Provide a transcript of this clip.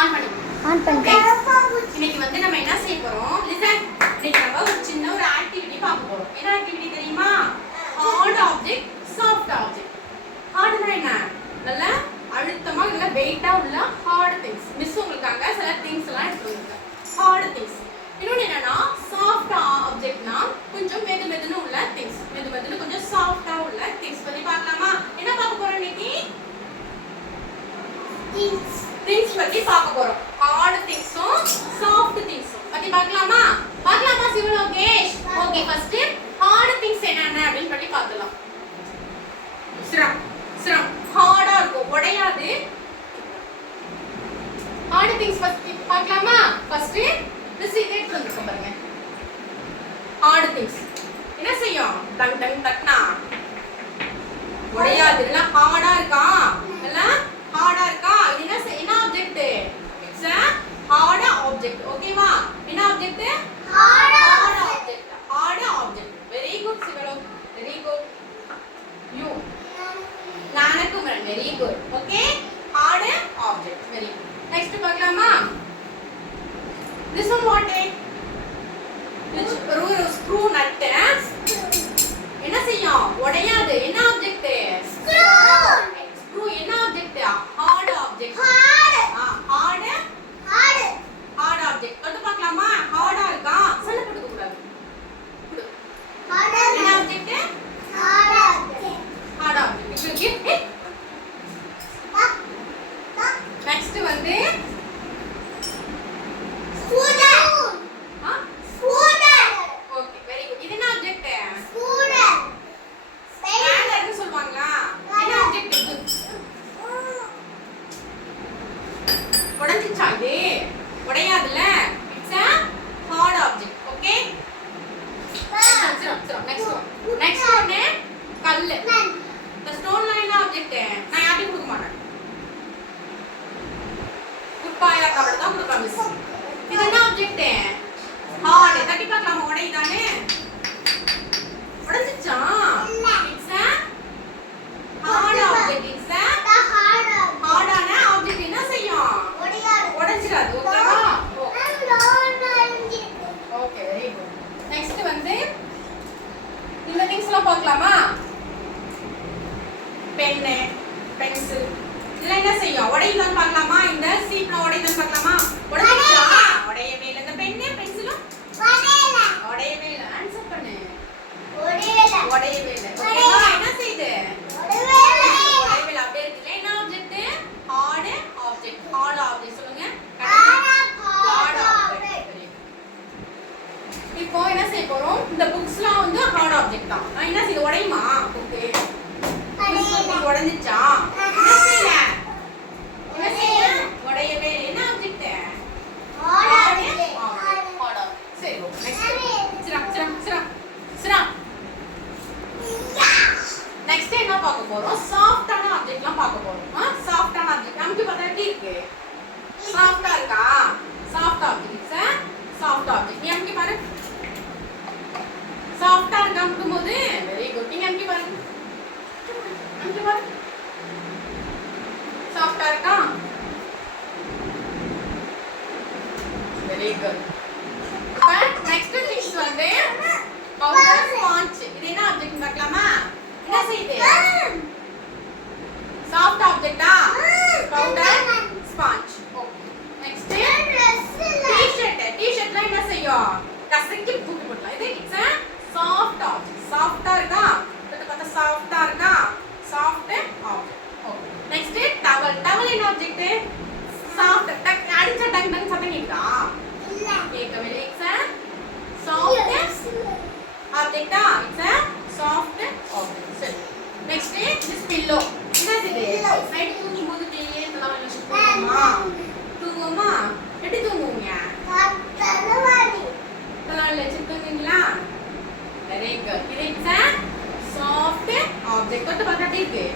On பண்ணி on பண்ணிட்டேன். இன்னைக்கு வந்து நம்ம என்ன செய்ய போறோம்? லிசன். இன்னைக்கு நம்ம ஒரு சின்ன ஒரு ஆக்டிவிட்டி பார்க்க போறோம். என்ன ஆக்டிவிட்டி தெரியுமா? Hard object, soft object. ஹார்ட்னா என்ன? நல்ல அழுத்தமா இல்ல வெயிட்டா உள்ள ஹார்ட் திங்ஸ். மிஸ் உங்களுக்காக சில திங்ஸ் எல்லாம் எடுத்து வந்திருக்கேன். Hard things. இன்னொன்னு என்னன்னா சாஃப்ட் ஆப்ஜெக்ட்னா கொஞ்சம் மெதுமெதுன்னு உள்ள திங்ஸ். மெதுமெதுன்னு கொஞ்சம் சாஃப்ட்டா உள்ள திங்ஸ் பத்தி பார்க்கலாமா? என்ன பார்க்க போறோம் இன்னைக்கு? திங்ஸ் பத்தி பார்க்க போறோம். ஹார்ட் திங்ஸும் சாஃப்ட் திங்ஸும் பத்தி பார்க்கலாமா? பார்க்கலாமா சிவலோகேஷ்? ஓகே, ஃபர்ஸ்ட் ஹார்ட் திங்ஸ் என்னென்ன அப்படினு பத்தி பார்க்கலாம். சிரம் சிரம் ஹார்டா இருக்கும், உடையாது. ஹார்ட் திங்ஸ் பத்தி பார்க்கலாமா? ஃபர்ஸ்ட் திஸ் இஸ் இட் வந்துரும் பாருங்க. ஹார்ட் திங்ஸ் என்ன செய்யும்? டங் டங் டக்னா உடையாது, இல்ல ஹார்டா இருக்கா, இல்ல ஹார்டா இருக்கா. இது என்ன object? It's a hard object. ஓகேவா? என்ன object? hard object. hard object. Very good சிவலோ, very good. You ஞானகுமரன், very good. Okay, hard object. Very good. Next பார்க்கலாமா? This one what it? Which screw nut. என்ன செய்யும்? உடையாது. என்ன ஆப்ஜெக்ட்? screw. என்ன object? hard object. hard object. வந்து பார்க்கலாமா? ஹார்டா இருக்கா? சண்டை போட்டுக்க கூடாது. என்ன ஆப்ஜெக்ட்? hard object. நெக்ஸ்ட் வந்து ஓகே, வெரி குட். இது என்ன ஆப்ஜெக்ட்? ஸ்பேனர்னு சொல்வாங்களா? என்ன ஆப்ஜெக்ட் இது? உடைஞ்சிச்சா இது? உடையாதுல. It's a hard object. Okay, next ஒன்னு கல்லு. இந்த ஸ்டோன்ல என்ன ஆப்ஜெக்ட்? நான் யாரையும் கொடுக்க மாட்டேன். குப்பாயா கவர் தான் கொடுப்பேன் மிஸ். இது என்ன ஆப்ஜெக்ட்? ஹார்ட். தட்டி பார்க்கலாமா? உடையுதானே? உடைஞ்சிச்சா? It's a hard object. It's a ஹார்டான ஆப்ஜெக்ட் என்ன செய்யும்? உடைஞ்சிராது. ஓகேவா? Okay, very good. நெக்ஸ்ட் வந்து இந்த திங்ஸ்லாம் பார்க்கலாமா? பென், பென்சில் இதெல்லாம் என்ன செய்யும்? உடையுதான்னு பார்க்கலாமா? இந்த சீப்ல உடையுதான்னு பார்க்கலாமா? உடைஞ்சிச்சா? உடையவே இல்லை. இந்த பென், பென்சிலும் உடையவே இல்லை. ஆன்சர் பண்ணு. உடையவே இல்லை. ஓகேவா? என்ன செய்யுது? உடையவே இல்லை. அப்படியே இருக்குல்ல. என்ன object? Hard object. Hard object சொல்லுங்க. Hard object. இப்போ என்ன செய்ய போறோம்? இந்த புக்ஸ்லாம் வந்து ஹார்ட் ஆப்ஜெக்ட் தான். நான் என்ன செய்ய உடையுமா? ஓகே, உடைஞ்சிச்சா? என்ன செய்யல? என்ன செய்ய? உடையவே இல்லை. என்ன ஆப்ஜெக்ட்? Hard object. சரி, ஓகே. நெக்ஸ்ட் என்ன பார்க்க போறோம்? சாஃப்ட்டான ஆப்ஜெக்ட்லாம் பார்க்க போறோம். சாஃப்ட்டான ஆப்ஜெக்ட் நமக்கு பார்த்தா எப்படி இருக்கு? சாஃப்ட்டா இருக்கா? Soft object. It's soft object. நீ அங்க பாரு. சாஃப்ட்டா இருக்கும்போது வெரி குட். நீங்க அங்க பாரு. அங்க பாரு. சாஃப்ட்டா இருக்கா? Very good. நெக்ஸ்ட் திங்ஸ் வந்து பவுடர், ஸ்பாஞ்ச். இது என்ன ஆப்ஜெக்ட் பார்க்கலாமா? என்ன செய்யுது? சாஃப்ட் ஆப்ஜெக்ட்டா? Powder, sponge. Okay. Next T-shirt. டி-ஷர்ட்ல என்ன செய்யும்? கசக்கி தூக்கி போடலாம். இது இட்ஸ் a சாஃப்ட் ஆப்ஜெக்ட். சாஃப்ட்டா இருக்கா? இது பார்த்தா சாஃப்ட்டா இருக்கா? Soft object. Okay. Next towel. Towel என்ன ஆப்ஜெக்ட்? சாஃப்ட். டக் அடிச்ச டங் டங் சத்தம் கேக்குதா? இல்ல, கேட்கவே இல்லை. இட்ஸ் a சாஃப்ட் ஆப்ஜெக்ட்டா? It's a soft object. சரி, நெக்ஸ்ட் திஸ் பில்லோ. என்னது இது? நைட் தூங்கும்போது டெய்லியே இதெல்லாம் வச்சு தூங்குமா? தூங்குமா? எப்படி தூங்குவீங்க? தலவாணி வச்சு தூங்குவீங்களா? Very good. இது இட்ஸ் a சாஃப்ட் ஆப்ஜெக்ட். தொட்டு பார்த்தா எப்படி இருக்கு?